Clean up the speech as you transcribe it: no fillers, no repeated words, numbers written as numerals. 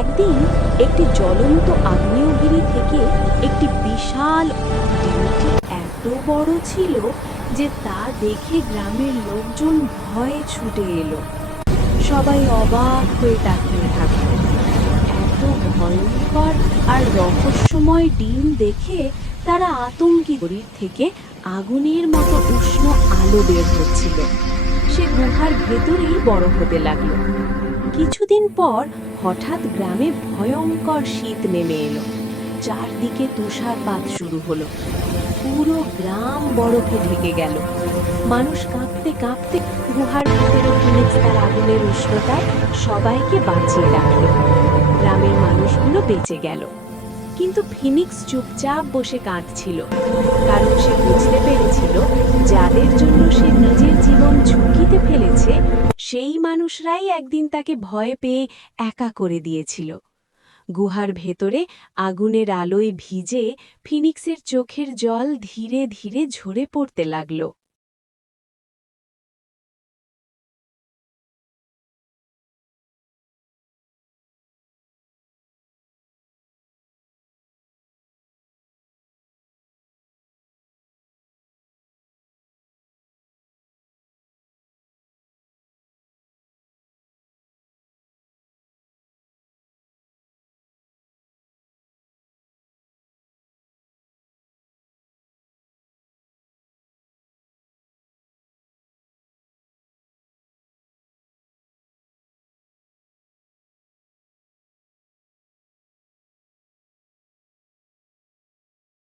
একদিন একটি জ্বলন্ত আগ্নেয়গিরি থেকে একটি বিশাল ডিমটি এত বড় ছিল যে তা দেখে গ্রামের লোকজন ভয়ে ছুটে এলো। সবাই অবাক হয়ে তাকিয়ে থাকল। এত ভয়ঙ্কর আর রহস্যময় ডিম দেখে তারা আতঙ্কিত। শরীর থেকে আগুনের মতো উষ্ণ আলো বের হচ্ছিল। সে গুহার ভেতরেই বড় হতে লাগলো। কিছুদিন পর হঠাৎ গ্রামে ভয়ঙ্কর শীত নেমে এলো। চারদিকে তুষারপাত শুরু হলো। পুরো গ্রাম বরফে ঢেকে গেল। মানুষ কাঁপতে কাঁপতে গুহার ভিতরে ফিনিক্স তার আগুনের উষ্ণতায় সবাইকে বাঁচিয়ে রাখল। গ্রামের মানুষগুলো বেঁচে গেল, কিন্তু ফিনিক্স চুপচাপ বসে কাঁদছিল, কারণ সে বুঝতে পেরেছিল যাদের জন্য সে নিজের জীবন ঝুঁকিতে ফেলেছে সেই মানুষরাই একদিন তাকে ভয় পেয়ে একা করে দিয়েছিল। গুহার ভেতরে আগুনের আলোয় ভিজে ফিনিক্সের চোখের জল ধীরে ধীরে ঝরে পড়তে লাগলো।